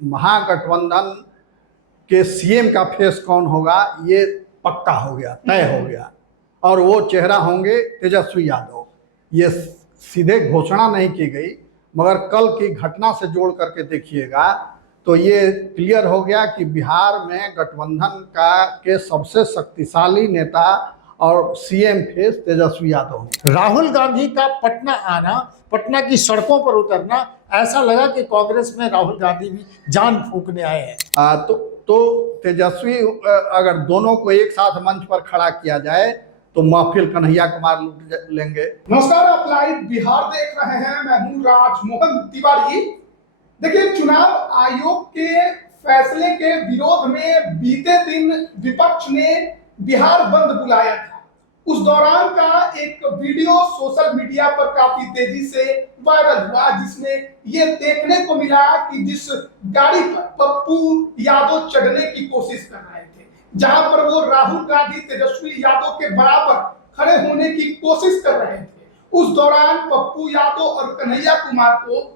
महागठबंधन के सीएम का फेस कौन होगा ये पक्का हो गया, तय हो गया। और वो चेहरा होंगे तेजस्वी यादव। ये सीधे घोषणा नहीं की गई, मगर कल की घटना से जोड़ करके देखिएगा तो ये क्लियर हो गया कि बिहार में गठबंधन के सबसे शक्तिशाली नेता और सीएम फेस तेजस्वी यादव। राहुल गांधी का पटना आना, पटना की सड़कों पर उतरना, ऐसा लगा कि कांग्रेस में राहुल गांधी भी जान फूंकने आए हैं। तो तेजस्वी अगर दोनों को एक साथ मंच पर खड़ा किया जाए तो महफिल कन्हैया कुमार लूट लेंगे। नमस्कार, आप लाइव बिहार देख रहे हैं। मैं हूं राजमोहन तिवारी। देखिए, चुनाव आयोग के फैसले के विरोध में बीते दिन विपक्ष ने बिहार बंद बुलाया था। उस दौरान का एक वीडियो सोशल मीडिया पर काफी तेजी से वायरल हुआ, जिसमें ये देखने को मिला कि जिस गाड़ी पर पप्पू यादव चढ़ने की कोशिश कर रहे थे, जहां पर वो राहुल गांधी तेजस्वी यादव के बराबर खड़े होने की कोशिश कर रहे थे, उस दौरान पप्पू यादव और कन्हैया कुमार को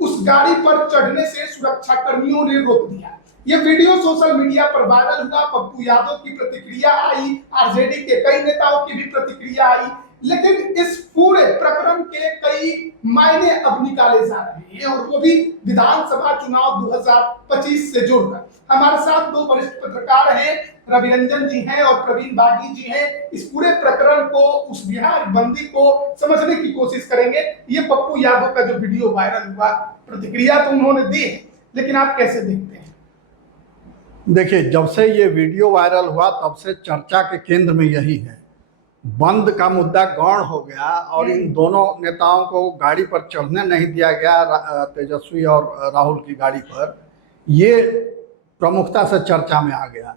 उस गाड़ी पर चढ़ने से सुरक्षा कर्मियों ने रोक दिया। ये वीडियो सोशल मीडिया पर वायरल हुआ। पप्पू यादव की प्रतिक्रिया आई, आरजेडी के कई नेताओं की भी प्रतिक्रिया आई, लेकिन इस पूरे प्रकरण के कई मायने अब निकाले जा रहे हैं, और वो भी विधानसभा चुनाव 2025 से जोड़कर। हमारे साथ दो वरिष्ठ पत्रकार हैं, रवि रंजन जी हैं और प्रवीण बागी जी हैं। इस पूरे प्रकरण को, उस बिहार बंदी को समझने की कोशिश करेंगे। ये पप्पू यादव का जो वीडियो वायरल हुआ, प्रतिक्रिया तो उन्होंने दी है, लेकिन आप कैसे देखते हैं? देखिए, जब से ये वीडियो वायरल हुआ तब से चर्चा के केंद्र में यही है। बंद का मुद्दा गौण हो गया और इन दोनों नेताओं को गाड़ी पर चढ़ने नहीं दिया गया, तेजस्वी और राहुल की गाड़ी पर। ये प्रमुखता से चर्चा में आ गया।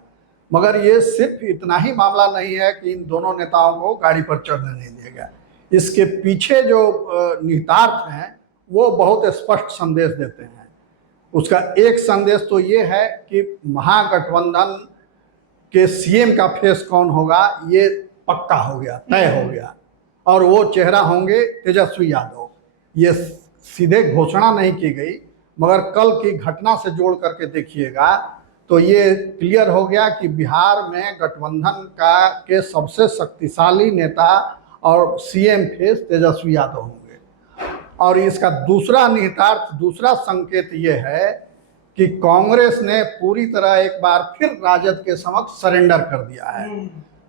मगर ये सिर्फ इतना ही मामला नहीं है कि इन दोनों नेताओं को गाड़ी पर चढ़ने नहीं दिया गया। इसके पीछे जो निहितार्थ हैं वो बहुत स्पष्ट संदेश देते हैं। उसका एक संदेश तो ये है कि महागठबंधन के सीएम का फेस कौन होगा ये पक्का हो गया, तय हो गया। और वो चेहरा होंगे तेजस्वी यादव। ये सीधे घोषणा नहीं की गई, मगर कल की घटना से जोड़ करके देखिएगा तो ये क्लियर हो गया कि बिहार में गठबंधन के सबसे शक्तिशाली नेता और सीएम फेस तेजस्वी यादव होंगे। और इसका दूसरा निहितार्थ, दूसरा संकेत ये है कि कांग्रेस ने पूरी तरह एक बार फिर राजद के समक्ष सरेंडर कर दिया है।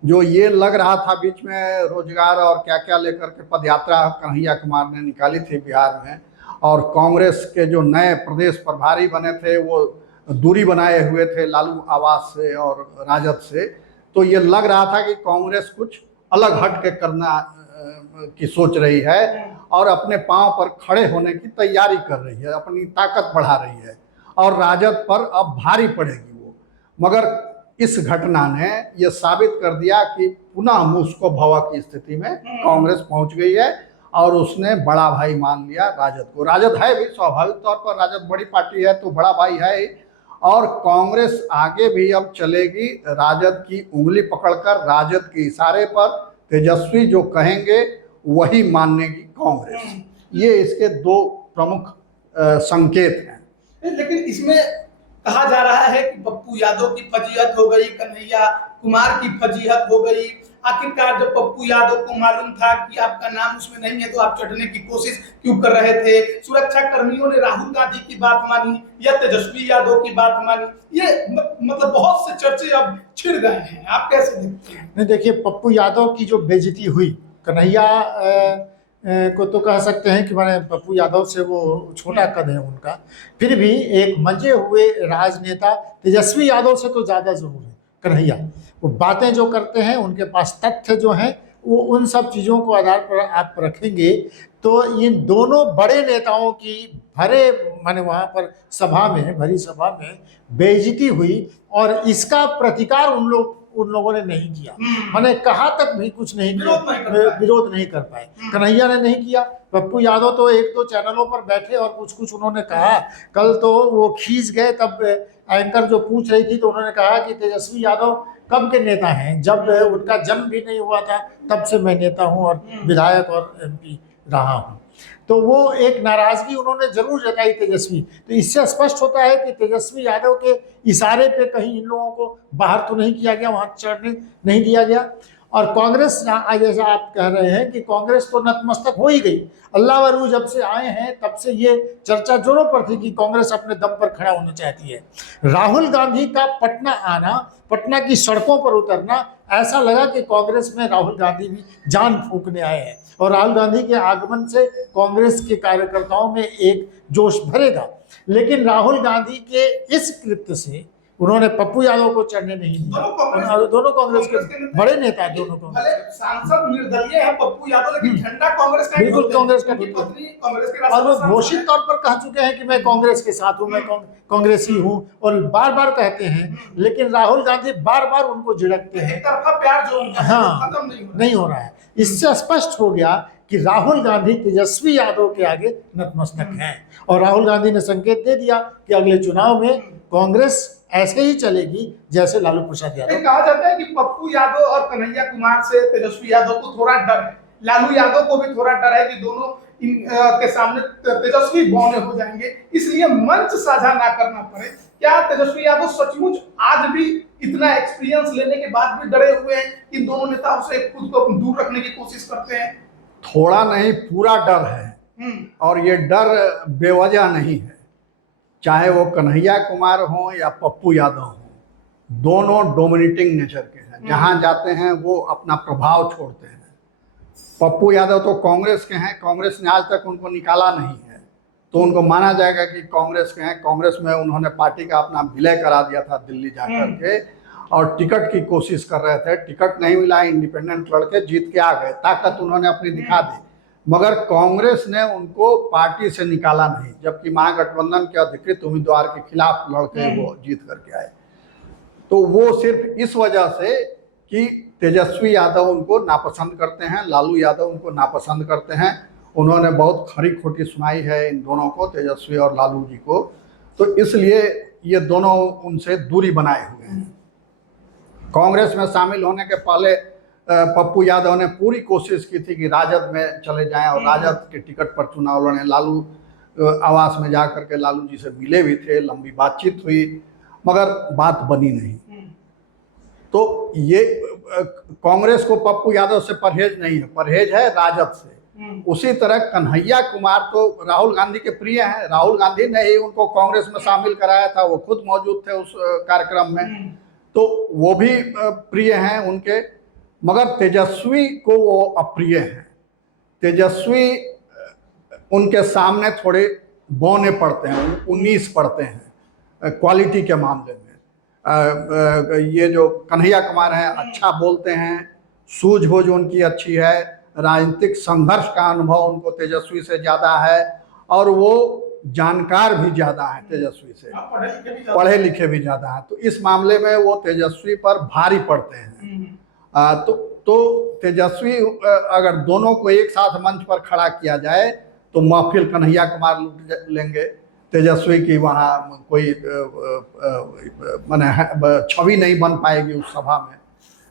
जो ये लग रहा था बीच में रोजगार और क्या क्या लेकर के पदयात्रा कन्हैया कुमार ने निकाली थी बिहार में, और कांग्रेस के जो नए प्रदेश प्रभारी बने थे वो दूरी बनाए हुए थे लालू आवास से और राजद से, तो ये लग रहा था कि कांग्रेस कुछ अलग हट के करना की सोच रही है और अपने पांव पर खड़े होने की तैयारी कर रही है, अपनी ताकत बढ़ा रही है और राजद पर अब भारी पड़ेगी वो। मगर इस घटना ने यह साबित कर दिया कि पुनः मूसको भवा की स्थिति में कांग्रेस पहुंच गई है और उसने बड़ा भाई मान लिया राजद को। राजद है भी, स्वाभाविक तौर पर राजद बड़ी पार्टी है तो बड़ा भाई है, और कांग्रेस आगे भी अब चलेगी राजद की उंगली पकड़कर। राजद के इशारे पर तेजस्वी जो कहेंगे वही मानेगी कांग्रेस। ये इसके दो प्रमुख संकेत हैं। लेकिन इसमें कहा जा रहा है कि पप्पू यादव की फजीहत हो गई, कन्हैया कुमार की फजीहत हो गई। आखिरकार जब पप्पू यादव को मालूम था कि आपका नाम उसमें नहीं है तो आप चढ़ने की कोशिश क्यों कर रहे थे? सुरक्षा कर्मियों ने राहुल गांधी की बात मानी या तेजस्वी यादव की बात मानी? ये मतलब बहुत से चर्चे अब छिड़ गए हैं। आप कैसे देखते हैं? नहीं, देखिए, पप्पू यादव की जो बेइज्जती हुई, कन्हैया को तो कह सकते हैं कि मैंने पप्पू यादव से वो छोटा कद है उनका, फिर भी एक मंजे हुए राजनेता तेजस्वी यादव से तो ज़्यादा जरूर है कन्हैया। वो बातें जो करते हैं, उनके पास तथ्य जो हैं, वो उन सब चीज़ों को आधार पर आप रखेंगे तो इन दोनों बड़े नेताओं की माने वहाँ पर सभा में, भरी सभा में बेइज्जती हुई और इसका प्रतिकार उन लोगों ने नहीं किया। मैंने कहा तक भी कुछ नहीं किया, विरोध नहीं कर पाए। कन्हैया ने नहीं किया। पप्पू यादव तो एक दो चैनलों पर बैठे और कुछ उन्होंने कहा। कल तो वो खींच गए, तब एंकर जो पूछ रही थी तो उन्होंने कहा कि तेजस्वी यादव कब के नेता हैं, जब उनका जन्म भी नहीं हुआ था तब से मैं नेता हूं और विधायक और एमपी रहा हूं। तो वो एक नाराजगी उन्होंने जरूर जताई तेजस्वी। तो इससे स्पष्ट होता है कि तेजस्वी यादव के इशारे पे कहीं इन लोगों को बाहर तो नहीं किया गया, वहां चढ़ने नहीं दिया गया। और कांग्रेस, जैसा आप कह रहे हैं कि कांग्रेस तो नतमस्तक हो ही गई। अल्लाह वरू जब से आए हैं तब से ये चर्चा जोरों पर थी कि कांग्रेस अपने दम पर खड़ा होना चाहती है। राहुल गांधी का पटना आना, पटना की सड़कों पर उतरना, ऐसा लगा कि कांग्रेस में राहुल गांधी भी जान फूंकने आए हैं और राहुल गांधी के आगमन से कांग्रेस के कार्यकर्ताओं में एक जोश भरेगा। लेकिन राहुल गांधी के इस कृत्य से उन्होंने पप्पू यादव को चढ़ने नहीं दिया। दोनों कांग्रेस के बड़े नेता, दोनों भले सांसद निर्दलीय है पप्पू यादव, लेकिन झंडा कांग्रेस का, बिल्कुल कांग्रेस का, कांग्रेस के, और वो घोषित तौर पर कह चुके हैं कि मैं कांग्रेस के साथ हूं, मैं कांग्रेसी हूं, और बार बार कहते हैं। लेकिन राहुल गांधी बार बार उनको झिड़कते हैं। एक तरफा प्यार जो हाँ, खत्म नहीं हो रहा है। इससे स्पष्ट हो गया कि राहुल गांधी तेजस्वी यादव के आगे नतमस्तक हैं। और राहुल गांधी ने संकेत दे दिया कि अगले चुनाव में कांग्रेस ऐसे ही चलेगी जैसे लालू प्रसाद यादव। कहा जाता है कि पप्पू यादव और कन्हैया कुमार से तेजस्वी यादव को थोड़ा डर है, लालू यादव को भी थोड़ा डर है कि दोनों के सामने तेजस्वी बौने हो जाएंगे, इसलिए मंच साझा ना करना पड़े। क्या तेजस्वी यादव सचमुच आज भी इतना एक्सपीरियंस लेने के बाद भी डरे हुए हैं, इन दोनों नेताओं से खुद को दूर रखने की कोशिश करते हैं? थोड़ा नहीं, पूरा डर है। और ये डर बेवजह नहीं है। चाहे वो कन्हैया कुमार हो या पप्पू यादव हो, दोनों डोमिनेटिंग नेचर के हैं। जहां जाते हैं वो अपना प्रभाव छोड़ते हैं। पप्पू यादव तो कांग्रेस के हैं, कांग्रेस ने आज तक उनको निकाला नहीं है, तो उनको माना जाएगा कि कांग्रेस के हैं। कांग्रेस में उन्होंने पार्टी का अपना विलय करा दिया था दिल्ली जाकर के, और टिकट की कोशिश कर रहे थे, टिकट नहीं मिला, इंडिपेंडेंट लड़के जीत के आ गए, ताकत उन्होंने अपनी दिखा दी। मगर कांग्रेस ने उनको पार्टी से निकाला नहीं, जबकि महागठबंधन के अधिकृत उम्मीदवार के खिलाफ लड़के वो जीत करके आए। तो वो सिर्फ इस वजह से कि तेजस्वी यादव उनको नापसंद करते हैं, लालू यादव उनको नापसंद करते हैं। उन्होंने बहुत खरी खोटी सुनाई है इन दोनों को, तेजस्वी और लालू जी को, तो इसलिए ये दोनों उनसे दूरी बनाए हुए हैं। कांग्रेस में शामिल होने के पहले पप्पू यादव ने पूरी कोशिश की थी कि राजद में चले जाएं और राजद के टिकट पर चुनाव लड़ें। लालू आवास में जा करके लालू जी से मिले भी थे, लंबी बातचीत हुई, मगर बात बनी नहीं। तो ये कांग्रेस को पप्पू यादव से परहेज नहीं है, परहेज है राजद से। उसी तरह कन्हैया कुमार तो राहुल गांधी के प्रिय हैं। राहुल गांधी ने ही उनको कांग्रेस में शामिल कराया था, वो खुद मौजूद थे उस कार्यक्रम में, तो वो भी प्रिय हैं उनके। मगर तेजस्वी को वो अप्रिय हैं। तेजस्वी उनके सामने थोड़े बौने पड़ते हैं, 19 पड़ते हैं क्वालिटी के मामले में। ये जो कन्हैया कुमार हैं अच्छा बोलते हैं, सूझबूझ उनकी अच्छी है, राजनीतिक संघर्ष का अनुभव उनको तेजस्वी से ज़्यादा है, और वो जानकार भी ज़्यादा है तेजस्वी से, पढ़े लिखे भी ज़्यादा हैं। तो इस मामले में वो तेजस्वी पर भारी पड़ते हैं। तो तेजस्वी अगर दोनों को एक साथ मंच पर खड़ा किया जाए तो महफिल कन्हैया कुमार लूट लेंगे, तेजस्वी की वहाँ कोई माने छवि नहीं बन पाएगी उस सभा में।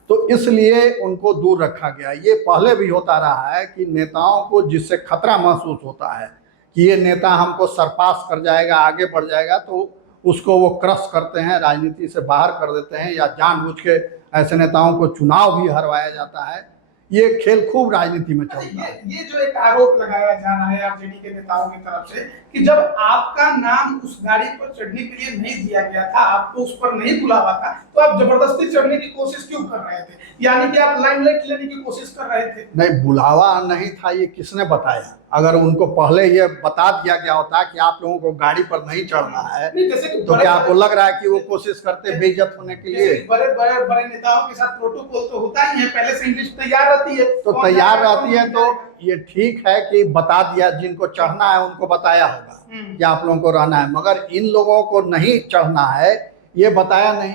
तो इसलिए उनको दूर रखा गया। ये पहले भी होता रहा है कि नेताओं को जिससे खतरा महसूस होता है कि ये नेता हमको सरपास कर जाएगा, आगे बढ़ जाएगा, तो उसको वो क्रश करते हैं, राजनीति से बाहर कर देते हैं, या जानबूझ के ऐसे नेताओं को चुनाव भी हरवाया जाता है। ये खेल खूब राजनीति में चलता है। ये जो एक आरोप लगाया जा रहा है आरजेडी के नेताओं की तरफ से कि जब आपका नाम उस गाड़ी पर चढ़ने के लिए नहीं दिया गया था, आपको उस पर नहीं बुलावा था, तो आप जबरदस्ती चढ़ने की कोशिश क्यों कर रहे थे? यानी कि आप लाइमलाइट लेने की कोशिश कर रहे थे। नहीं, बुलावा नहीं था, ये किसने बताया? अगर उनको पहले ये बता दिया गया होता कि आप लोगों को गाड़ी पर नहीं चढ़ना है, तो क्या आपको लग रहा है कि वो कोशिश करते बेइज्जत होने के लिए? बड़े नेताओं के साथ प्रोटोकॉल तो होता ही है, पहले से इंग्लिश तैयार रहती है, तो तैयार रहती है। तो ये ठीक है कि बता दिया, जिनको चढ़ना है उनको बताया होगा कि आप लोगों को रहना है, मगर इन लोगों को नहीं चढ़ना है ये बताया नहीं।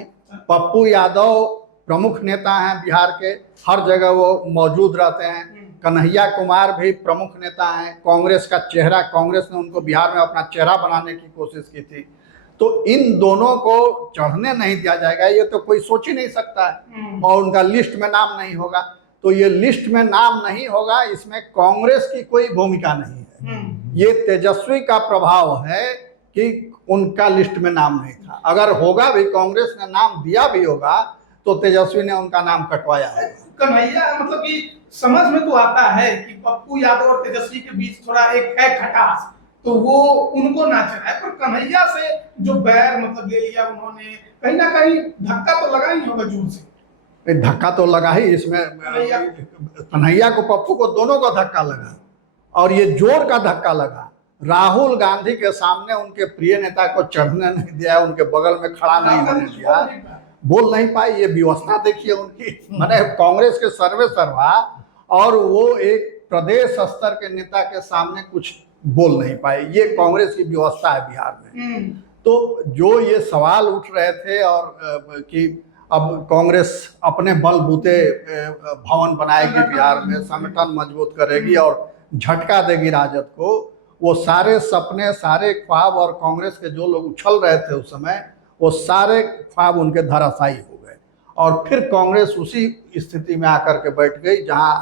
पप्पू यादव प्रमुख नेता हैं बिहार के, हर जगह वो मौजूद रहते हैं। कन्हैया कुमार भी प्रमुख नेता हैं, कांग्रेस का चेहरा, कांग्रेस ने उनको बिहार में अपना चेहरा बनाने की कोशिश की थी। तो इन दोनों को चढ़ने नहीं दिया जाएगा, ये तो कोई सोच ही नहीं सकता है। और उनका लिस्ट में नाम नहीं होगा, तो ये लिस्ट में नाम नहीं होगा, इसमें कांग्रेस की कोई भूमिका नहीं है। ये तेजस्वी का प्रभाव है कि उनका लिस्ट में नाम नहीं था। अगर होगा भी, कांग्रेस ने नाम दिया भी होगा तो तेजस्वी ने उनका नाम कटवाया है। कन्हैया मतलब कि समझ में तो आता है कि पप्पू यादव और तेजस्वी के बीच थोड़ा एक है खटास, तो वो उनको ना चढ़ाए, पर कन्हैया से जो बैर मतलब ले लिया उन्होंने, कहीं ना कहीं धक्का तो लगा ही होगा जोर से। धक्का तो लगा ही इसमें, कन्हैया को पप्पू को दोनों को धक्का लगा, और ये जोर का धक्का लगा। राहुल गांधी के सामने उनके प्रिय नेता को चढ़ने नहीं दिया, उनके बगल में खड़ा नहीं होने दिया, बोल नहीं पाए। ये व्यवस्था देखिए उनकी, मैंने कांग्रेस के सर्वे सर्वा, और वो एक प्रदेश स्तर के नेता के सामने कुछ बोल नहीं पाए। ये कांग्रेस की व्यवस्था है बिहार में। तो जो ये सवाल उठ रहे थे और कि अब कांग्रेस अपने बलबूते भवन बनाएगी बिहार में, संगठन मजबूत करेगी और झटका देगी राजद को, वो सारे सपने, सारे ख्वाब, और कांग्रेस के जो लोग उछल रहे थे उस समय, वो सारे ख्वाब उनके धराशायी हो गए। और फिर कांग्रेस उसी स्थिति में आकर के बैठ गई जहां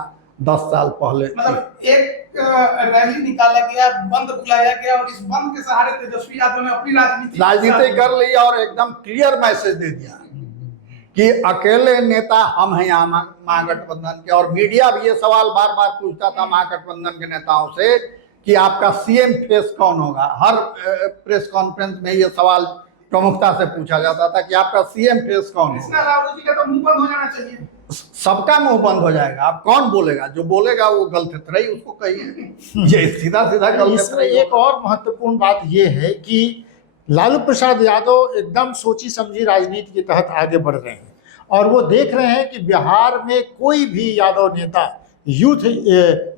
10 साल पहले मतलब एक रैली निकाला गया, बंद बुलाया गया, और इस बंद के सहारे तेजस्वी यादव ने अपनी राजनीति कर ली और एकदम क्लियर मैसेज दे दिया कि अकेले नेता हम हैं यहाँ महागठबंधन के। और मीडिया भी ये सवाल बार बार पूछता था महागठबंधन के नेताओं से कि आपका सीएम फेस कौन होगा। हर प्रेस कॉन्फ्रेंस में ये सवाल प्रमुखता से पूछा जाता था कि आपका सीएम फेस कौन होगा। राहुल जी का तो मुंह बंद हो जाना चाहिए, सबका मुंह बंद हो जाएगा। अब कौन बोलेगा? जो बोलेगा वो गलतफहमी उसको कहिए, ये सीधा सीधा इसमें एक और महत्वपूर्ण बात ये है कि लालू प्रसाद यादव एकदम सोची समझी राजनीति के तहत आगे बढ़ रहे हैं, और वो देख रहे हैं कि बिहार में कोई भी यादव नेता, यूथ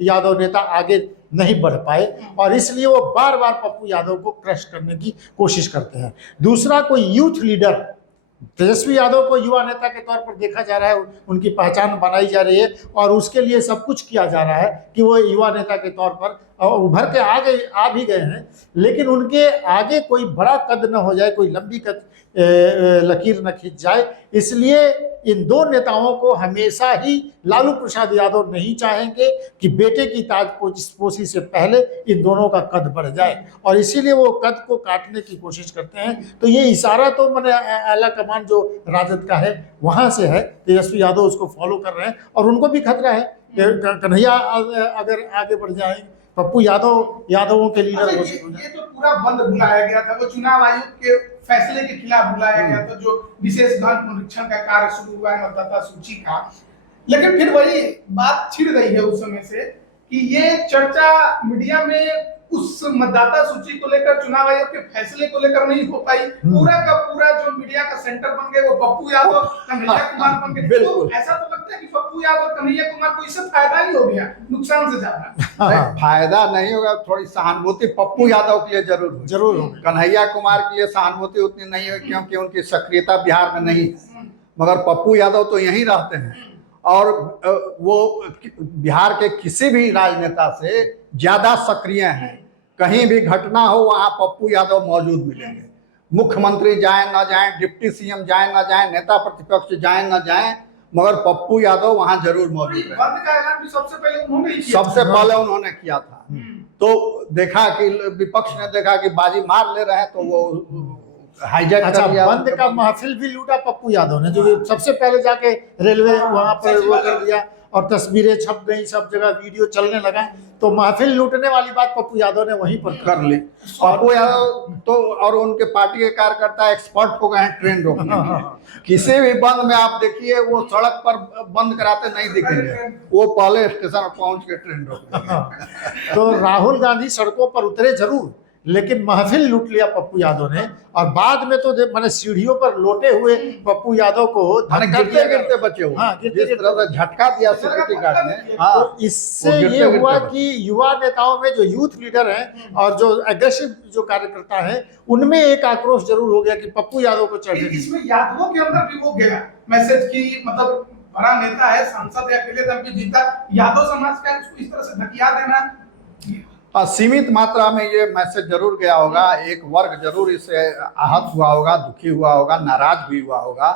यादव नेता आगे नहीं बढ़ पाए, और इसलिए वो बार बार पप्पू यादव को क्रश करने की कोशिश करते हैं। दूसरा, कोई यूथ लीडर, तेजस्वी यादव को युवा नेता के तौर पर देखा जा रहा है, उनकी पहचान बनाई जा रही है, और उसके लिए सब कुछ किया जा रहा है कि वो युवा नेता के तौर पर उभर के आ भी गए हैं, लेकिन उनके आगे कोई बड़ा कद न हो जाए, कोई लंबी लकीर न खींच जाए। इसलिए इन दो नेताओं को हमेशा ही लालू प्रसाद यादव नहीं चाहेंगे कि बेटे की ताजपोशी से पहले इन दोनों का कद बढ़ जाए, और इसीलिए वो कद को काटने की कोशिश करते हैं। तो ये इशारा तो मैंने आला कमान जो राजद का है वहाँ से है, तेजस्वी यादव उसको फॉलो कर रहे हैं, और उनको भी खतरा है कि कन्हैया अगर आगे बढ़ जाएंगे, पप्पू यादवों के लीडर ये तो पूरा बंद बुलाया गया था, वो चुनाव आयोग के फैसले के खिलाफ बुलाया गया था, जो विशेष गहन पुनरीक्षण का कार्य शुरू हुआ है मतदाता सूची का। लेकिन फिर वही बात छिड़ रही है उस समय से कि ये चर्चा मीडिया में उस मतदाता सूची को लेकर, चुनाव आयोग के फैसले को लेकर नहीं हो पाई। पूरा का पूरा जो मीडिया का सेंटर बन गए वो पप्पू यादव, कन्हैया कुमार बन गए। तो ऐसा तो लगता है कि पप्पू यादव, कन्हैया कुमार को इससे फायदा ही हो गया, नुकसान से ज्यादा। फायदा नहीं होगा, थोड़ी सहानुभूति पप्पू यादव के लिए जरूर होगी। कन्हैया कुमार के लिए सहानुभूति उतनी नहीं है क्योंकि उनकी सक्रियता बिहार में नहीं है, मगर पप्पू यादव तो यहीं रहते हैं, और वो बिहार के किसी भी राजनेता से ज्यादा सक्रिय हैं। कहीं भी घटना हो वहाँ पप्पू यादव मौजूद मिलेंगे। मुख्यमंत्री जाए ना जाए, डिप्टी सीएम जाए ना जाए, नेता प्रतिपक्ष जाए ना जाए, मगर पप्पू यादव वहाँ जरूर मौजूद है। बंद का ऐलान भी सबसे पहले उन्होंने किया था। तो देखा कि विपक्ष ने देखा कि बाजी मार ले रहे हैं, तो वो हाईजैक कर लिया। बंद का महफिल भी लूटा पप्पू यादव ने, जो सबसे पहले जाके रेलवे वहां पर वो कर दिया, और तस्वीरें छप गई, सब जगह वीडियो चलने लगा। तो महफिल लूटने वाली बात पप्पू यादव ने वहीं पर कर ली। पप्पू यादव तो और उनके पार्टी के कार्यकर्ता एक्सपर्ट हो गए हैं ट्रेन रोकने में। किसी भी बंद में आप देखिए वो सड़क पर बंद कराते नहीं दिखेंगे, वो पहले स्टेशन पहुंच के ट्रेन रोकेंगे। तो राहुल गांधी सड़कों पर उतरे जरूर, लेकिन महफिल लूट लिया पप्पू यादव ने, और बाद में तो मैंने सीढ़ियों पर लोटे हुए पप्पू यादव को गिरते बचे हुए, हाँ, झटका दिया सिक्योरिटी गार्ड ने। हाँ, तो इससे ये हुआ कि युवा नेताओं में जो यूथ लीडर हैं और जो एग्रेसिव जो कार्यकर्ता हैं, उनमें एक आक्रोश जरूर हो गया कि पप्पू यादव को चढ़े। इसमें यादवों के अंदर भी वो गया मैसेज की, मतलब बड़ा नेता है, सांसद है, अकेले दम पे जीता, यादव समाज का उसको इस तरह से धकिया देना। सीमित मात्रा में ये मैसेज जरूर गया होगा, एक वर्ग जरूर इससे आहत हुआ होगा, दुखी हुआ होगा, नाराज भी हुआ होगा,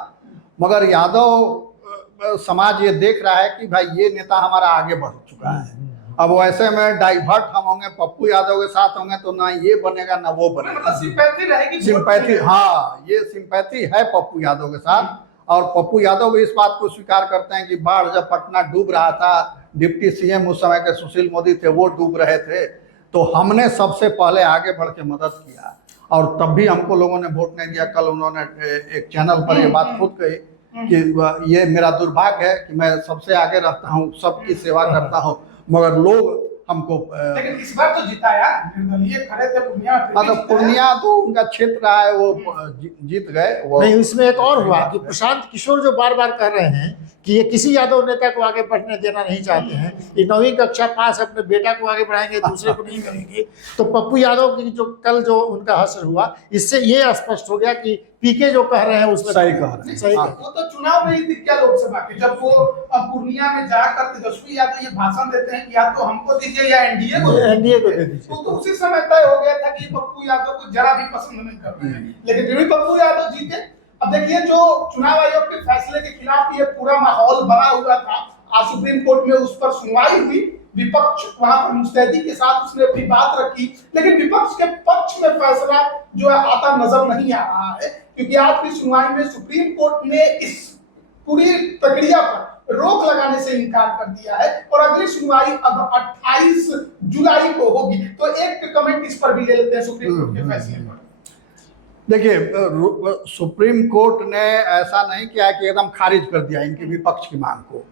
मगर यादव समाज ये देख रहा है कि भाई ये नेता हमारा आगे बढ़ चुका है, अब वैसे में डाइवर्ट हम होंगे, पप्पू यादव के साथ होंगे तो ना ये बनेगा ना वो मतलब बनेगा। सिंपैथी रहेगी, सिंपैथी, हाँ, ये सिंपैथी है पप्पू यादव के साथ। और पप्पू यादव भी इस बात को स्वीकार करते हैं कि बाढ़ जब पटना डूब रहा था, डिप्टी सीएम उस समय के सुशील मोदी थे, वो डूब रहे थे, तो हमने सबसे पहले आगे बढ़ के मदद किया और तब भी हमको लोगों ने वोट नहीं दिया। कल उन्होंने एक चैनल पर ये बात खुद कही कि ये मेरा दुर्भाग्य है कि मैं सबसे आगे रहता हूँ, सबकी सेवा करता हूँ, मगर लोग हमको लेकिन इस बार तो जिताया, निर्दलीय खड़े थे पूर्णिया में, हाँ, तो पूर्णिया तो उनका क्षेत्र रहा है, वो जीत गए वो। नहीं, इसमें एक और हुआ कि प्रशांत किशोर जो बार बार कह रहे हैं कि ये किसी यादव नेता को आगे बढ़ने देना नहीं चाहते हैं, ये 9वीं कक्षा पास अपने बेटा को आगे बढ़ाएंगे, दूसरे को नहीं करेंगे। तो पप्पू यादव की जो कल जो उनका हश्र हुआ, इससे ये स्पष्ट हो गया कि पीके जो कह रहे हैं उसमें सही कह रहे हैं। सही हाँ। कह वो तो चुनाव में ही दिख गया लोकसभा के, जब वो पूर्णिया में जाकर तेजस्वी यादव ये भाषण देते हैं कि या तो हमको दीजिए या एनडीए को दीजिए। एनडीए को दे दीजिए। तो उसी समय तय हो गया था कि पप्पू यादव को जरा भी पसंद नहीं कर रहे हैं, लेकिन फिर भी पप्पू यादव जीते। अब देखिए, जो चुनाव आयोग के फैसले के खिलाफ ये पूरा माहौल बना हुआ था, आज सुप्रीम कोर्ट में उस पर सुनवाई हुई, विपक्ष वहां पर मुस्तैदी के साथ उसने अपनी बात रखी, लेकिन विपक्ष के पक्ष में फैसला जो है आता नजर नहीं आ रहा है, क्योंकि आज की सुनवाई में सुप्रीम कोर्ट ने इस पूरी प्रक्रिया पर रोक लगाने से इनकार कर दिया है और अगली सुनवाई अब 28 जुलाई को होगी। तो एक कमेंट इस पर भी ले लेते हैं सुप्रीम कोर्ट के फैसले पर। देखिए, सुप्रीम कोर्ट ने ऐसा नहीं किया कि एकदम खारिज कर दिया इनकी विपक्ष की मांग को।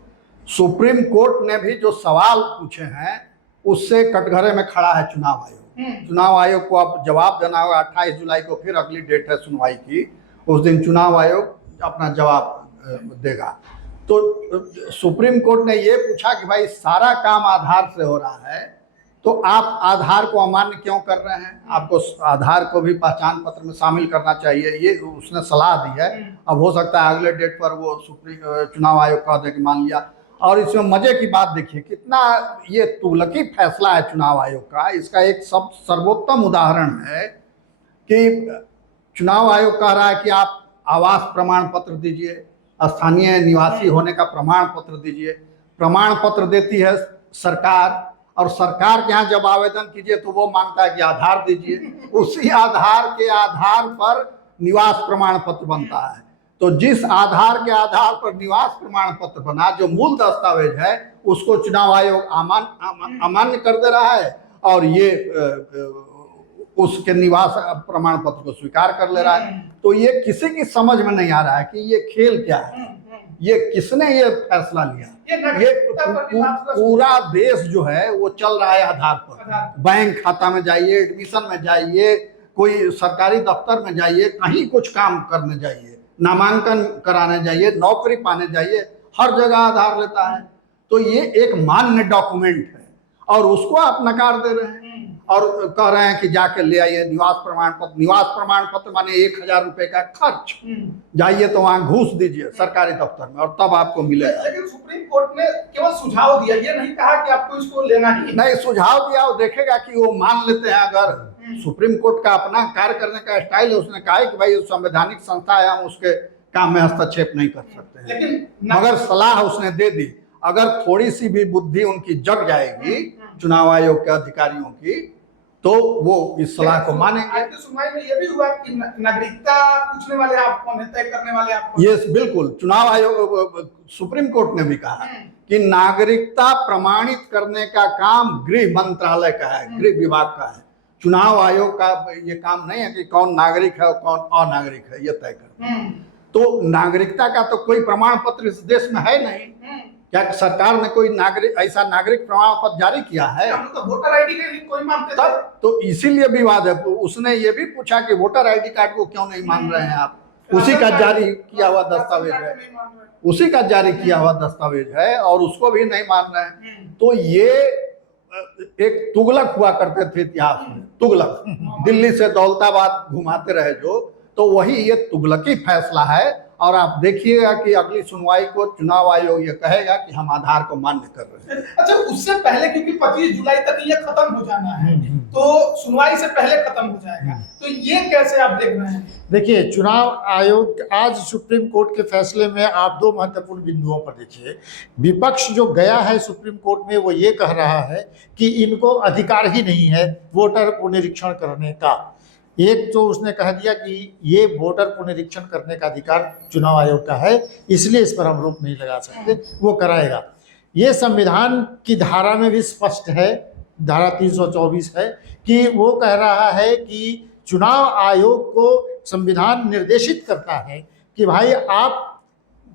सुप्रीम कोर्ट ने भी जो सवाल पूछे हैं उससे कटघरे में खड़ा है चुनाव आयोग। चुनाव आयोग को अब जवाब देना होगा। 28 जुलाई को फिर अगली डेट है सुनवाई की, उस दिन चुनाव आयोग अपना जवाब देगा। तो सुप्रीम कोर्ट ने ये पूछा कि भाई सारा काम आधार से हो रहा है, तो आप आधार को अमान्य क्यों कर रहे हैं? आपको आधार को भी पहचान पत्र में शामिल करना चाहिए, ये उसने सलाह दी है। अब हो सकता है अगले डेट पर वो चुनाव आयोग कह दे कि मान लिया। और इसमें मजे की बात देखिए, कितना ये तुगलकी फैसला है चुनाव आयोग का। इसका एक सब सर्वोत्तम उदाहरण है कि चुनाव आयोग कह रहा है कि आप आवास प्रमाण पत्र दीजिए, स्थानीय निवासी होने का प्रमाण पत्र दीजिए। प्रमाण पत्र देती है सरकार, और सरकार के यहाँ जब आवेदन कीजिए तो वो मांगता है कि आधार दीजिए। उसी आधार के आधार पर निवास प्रमाण पत्र बनता है। तो जिस आधार के आधार पर निवास प्रमाण पत्र बना, जो मूल दस्तावेज है, उसको चुनाव आयोग अमान्य कर दे रहा है और ये उसके निवास प्रमाण पत्र को स्वीकार कर ले रहा है। तो ये किसी की समझ में नहीं आ रहा है कि ये खेल क्या है, ये किसने ये फैसला लिया। ये पूरा देश जो है वो चल रहा है आधार पर। बैंक खाता में जाइए, एडमिशन में जाइए, कोई सरकारी दफ्तर में जाइए, कहीं कुछ काम करने जाइए, नामांकन कराने जाइए, नौकरी पाने जाइए, हर जगह आधार लेता है। तो ये एक मान्य डॉक्यूमेंट है और उसको आप नकार दे रहे हैं और कह रहे हैं कि जाके ले आइए निवास प्रमाण पत्र। निवास प्रमाण पत्र माने 1000 रुपए का खर्च, जाइए तो वहां घूस दीजिए सरकारी दफ्तर में और तब आपको मिलेगा। लेकिन सुप्रीम कोर्ट ने केवल सुझाव दिया, ये नहीं कहा कि आपको इसको लेना ही नहीं। सुझाव दिया, वो देखेगा कि वो मान लेते हैं। अगर सुप्रीम कोर्ट का अपना कार्य करने का स्टाइल है, उसने कहा कि भाई संवैधानिक संस्था है, हम उसके काम में हस्तक्षेप नहीं कर सकते हैं, लेकिन मगर सलाह उसने दे दी। अगर थोड़ी सी भी बुद्धि उनकी जग जाएगी चुनाव आयोग के अधिकारियों की, तो वो इस सलाह को मानेंगे। आज की सुनवाई में ये भी हुआ कि नागरिकता पूछने वाले आप कौन है, तय करने वाले आप कौन? ये बिल्कुल चुनाव आयोग, सुप्रीम कोर्ट ने भी कहा कि नागरिकता प्रमाणित करने का काम गृह मंत्रालय का है, गृह विभाग का है। चुनाव आयोग का ये काम नहीं है कि कौन नागरिक है और कौन अनागरिक है, ये तय करना। तो नागरिकता का तो कोई प्रमाण पत्र इस देश में है नहीं। क्या सरकार ने कोई नागरिक ऐसा नागरिक प्रमाण पत्र जारी किया है? हम तो वोटर आईडी के लिए कोई मानते थे। तब तो इसीलिए विवाद है। उसने ये भी पूछा कि वोटर आईडी कार्ड को क्यों नहीं मान रहे हैं आप? उसी का जारी किया हुआ दस्तावेज है, उसी का जारी किया हुआ दस्तावेज है और उसको भी नहीं मान रहे हैं। तो ये एक तुगलक हुआ करते थे इतिहास में, तुगलक। दिल्ली से दौलताबाद घुमाते रहे जो, तो वही ये तुगलकी फैसला है। और आप देखिएगा कि अगली सुनवाई को चुनाव आयोग ये कहेगा कि हम आधार को मान्य कर रहे हैं। अच्छा, उससे पहले क्योंकि 25 जुलाई तक ये खत्म हो जाना है, तो सुनवाई से पहले खत्म हो जाएगा, तो ये कैसे आप देख रहे हैं? देखिए, चुनाव आयोग आज सुप्रीम कोर्ट के फैसले में आप दो महत्वपूर्ण बिंदुओं पर देखिए। विपक्ष जो गया है सुप्रीम कोर्ट में, वो ये कह रहा है कि इनको अधिकार ही नहीं है वोटर को निरीक्षण करने का। एक तो उसने कह दिया कि ये वोटर को निरीक्षण करने का अधिकार चुनाव आयोग का है, इसलिए इस पर हम रोक नहीं लगा सकते, वो कराएगा। ये संविधान की धारा में भी स्पष्ट है, धारा 324 है, कि वो कह रहा है कि चुनाव आयोग को संविधान निर्देशित करता है कि भाई आप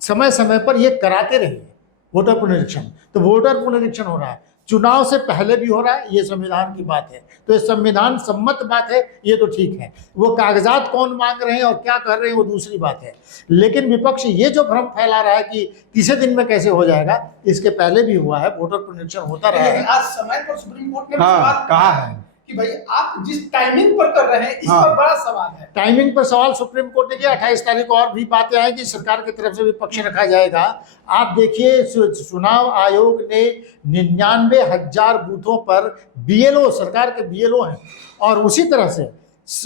समय समय पर ये कराते रहिए वोटर पुनरीक्षण। तो वोटर पुनरीक्षण हो रहा है, चुनाव से पहले भी हो रहा है, ये संविधान की बात है, तो ये संविधान सम्मत बात है, ये तो ठीक है। वो कागजात कौन मांग रहे हैं और क्या कर रहे हैं वो दूसरी बात है। लेकिन विपक्ष ये जो भ्रम फैला रहा है कि तीसरे दिन में कैसे हो जाएगा, इसके पहले भी हुआ है, वोटर पुनरीक्षण होता रहा है। आज समय पर सुप्रीम कोर्ट ने भी हाँ, सवाल कहा है कि भाई आप जिस टाइमिंग पर कर रहे हैं, इस हाँ। पर बड़ा सवाल है। टाइमिंग पर सवाल सुप्रीम कोर्ट ने किया। 28 तारीख को और भी बातें आएंगी, सरकार की तरफ से भी पक्ष रखा जाएगा। आप देखिए, चुनाव आयोग ने 99,000 बूथों पर बीएलओ, सरकार के बीएलओ हैं, और उसी तरह से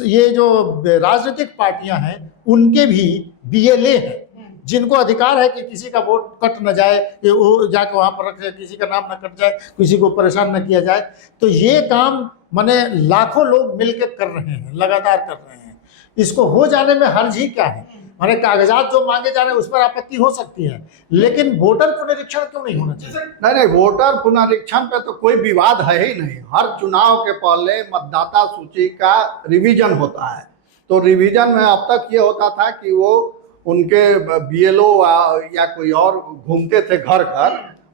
ये जो राजनीतिक पार्टियां हैं उनके भी बीएलए हैं, जिनको अधिकार है कि किसी का वोट कट न जाए, कि वो जाके वहाँ पर रखे, किसी का नाम न कट जाए, किसी को परेशान न किया जाए। तो ये काम माने लाखों लोग मिलकर कर रहे हैं, लगातार कर रहे हैं। इसको हो जाने में हर्ज ही क्या है? माने कागजात जो मांगे जा रहे हैं उस पर आपत्ति हो सकती है, लेकिन वोटर पुनरीक्षण क्यों नहीं होना चाहिए? नहीं, वोटर पुनरीक्षण पे तो कोई विवाद है ही नहीं। हर चुनाव के पहले मतदाता सूची का रिवीजन होता है। तो रिवीजन में अब तक ये होता था कि वो उनके बीएलओ या कोई और घूमते थे घर घर,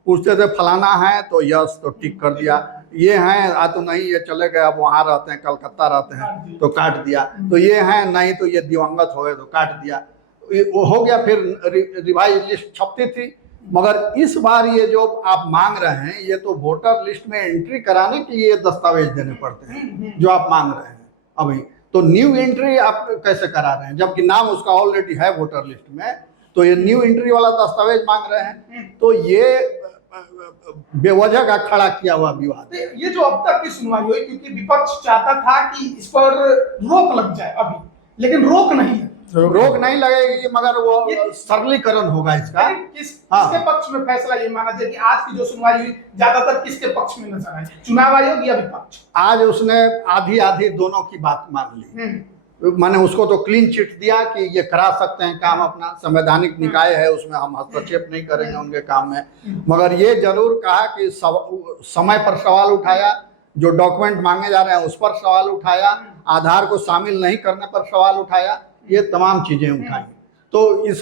पूछते थे फलाना है तो यस, तो टिक कर दिया, ये हैं तो नहीं, ये चले गए, अब वहाँ रहते हैं, कलकत्ता रहते हैं तो काट दिया, तो ये हैं नहीं, तो ये दिवंगत हो गए तो काट दिया, वो हो गया। फिर रिवाइज लिस्ट छपती थी। मगर इस बार ये जो आप मांग रहे हैं, ये तो वोटर लिस्ट में एंट्री कराने के ये दस्तावेज देने पड़ते हैं जो आप मांग रहे हैं अभी। तो न्यू एंट्री आप कैसे करा रहे हैं जबकि नाम उसका ऑलरेडी है वोटर लिस्ट में? तो ये न्यू एंट्री वाला दस्तावेज मांग रहे हैं, तो ये बेवजह का खड़ा किया हुआ विवाद। ये जो अब तक की सुनवाई हुई, क्योंकि विपक्ष चाहता था कि इस पर रोक लग जाए अभी, लेकिन रोक नहीं है। रोक नहीं लगेगी, मगर वो सरलीकरण होगा इसका। किसके पक्ष में फैसला ये माना जाए कि आज की जो सुनवाई हुई ज्यादातर किसके पक्ष में नजर आई, चुनाव आयोग या विपक्ष? आज उसने आधी आधी दोनों की बात मान ली। मैंने उसको तो क्लीन चिट दिया कि ये करा सकते हैं काम अपना, संवैधानिक निकाय है, उसमें हम हस्तक्षेप नहीं करेंगे उनके काम में। मगर ये जरूर कहा कि समय पर सवाल उठाया, जो डॉक्यूमेंट मांगे जा रहे हैं उस पर सवाल उठाया, आधार को शामिल नहीं करने पर सवाल उठाया, ये तमाम चीजें उठाई। तो ये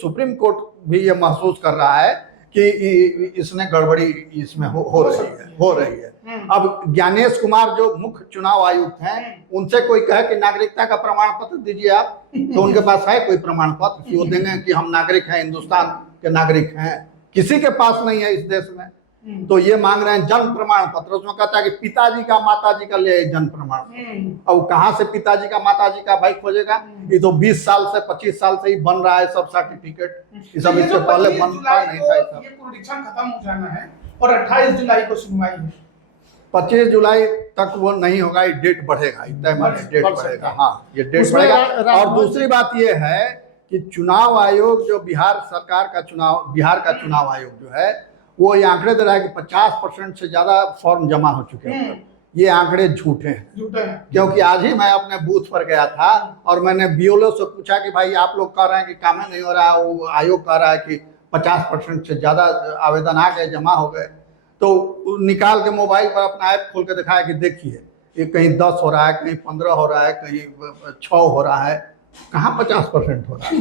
सुप्रीम कोर्ट भी ये महसूस कर रहा है कि इसने गड़बड़ी इसमें हो रही है। अब ज्ञानेश कुमार जो मुख्य चुनाव आयुक्त हैं, उनसे कोई कहे कि नागरिकता का प्रमाण पत्र दीजिए आप, तो उनके पास है कोई प्रमाण पत्र कि वो देंगे कि हम नागरिक हैं, हिंदुस्तान के नागरिक हैं? किसी के पास नहीं है इस देश में। तो ये मांग रहे हैं जन्म प्रमाण पत्र। उसमें कहता है कि पिताजी का माताजी का ले जन्म प्रमाण पत्र। अब कहाँ से पिताजी का माताजी का भाई खोजेगा? ये तो 20 साल से 25 साल से ही बन रहा है सब सर्टिफिकेट, ये सब इससे पहले बनता नहीं था। ये पुनरीक्षण खत्म हो जाना है और 28 जुलाई को सुनवाई है। 25 जुलाई तक वो नहीं होगा, ये डेट बढ़ेगा, डेट बढ़ेगा। हाँ, ये डेट बढ़ेगा। और दूसरी बात ये है कि चुनाव आयोग जो बिहार का चुनाव आयोग जो है, वो ये आंकड़े दे रहा है कि 50% से ज्यादा फॉर्म जमा हो चुके हैं। ये आंकड़े झूठे हैं, क्योंकि आज ही मैं अपने बूथ पर गया था और मैंने बीएलओ से पूछा कि भाई आप लोग कह रहे हैं कि काम नहीं हो रहा है, वो आयोग कह रहा है कि 50% से ज्यादा आवेदन आ गए, जमा हो गए। तो निकाल के मोबाइल पर अपना ऐप खोल के दिखाया कि देखिए ये कहीं 10 हो रहा है, कहीं 15 हो रहा है, कहीं 6 हो रहा है, कहाँ 50% हो रहा है।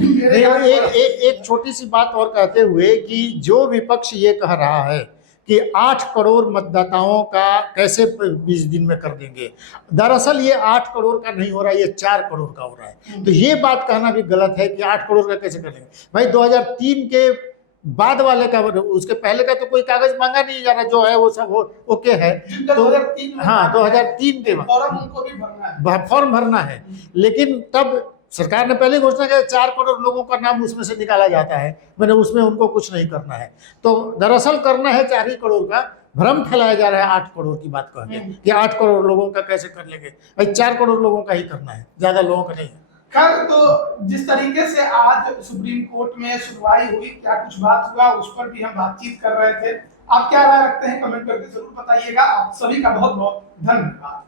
एक छोटी सी बात और कहते हुए कि जो विपक्ष ये कह रहा है कि 8 करोड़ मतदाताओं का कैसे 20 दिन में कर देंगे, दरअसल ये 8 करोड़ का नहीं हो रहा है, ये 4 करोड़ का हो रहा है। तो ये बात कहना भी गलत है कि 8 करोड़ का कैसे कर देंगे। भाई 2003 के बाद वाले का, उसके पहले का तो कोई कागज मांगा नहीं जा रहा, जो है वो सब ओके है। तो 2003 के बाद फॉर्म भरना है, लेकिन तब सरकार ने पहले घोषणा किया 4 करोड़ लोगों का नाम उसमें से निकाला जाता है, मैंने उसमें उनको कुछ नहीं करना है। तो दरअसल करना है 4 ही करोड़ का, भ्रम फैलाया जा रहा है 8 करोड़ की बात कह के कि 8 करोड़ लोगों का कैसे कर लेंगे। भाई 4 करोड़ लोगों का ही करना है, ज्यादा लोगों का नहीं है। खैर, तो जिस तरीके से आज सुप्रीम कोर्ट में सुनवाई हुई, क्या कुछ बात हुआ, उस पर भी हम बातचीत कर रहे थे। आप क्या राय रखते हैं कमेंट करके जरूर बताइएगा। आप सभी का बहुत बहुत धन्यवाद।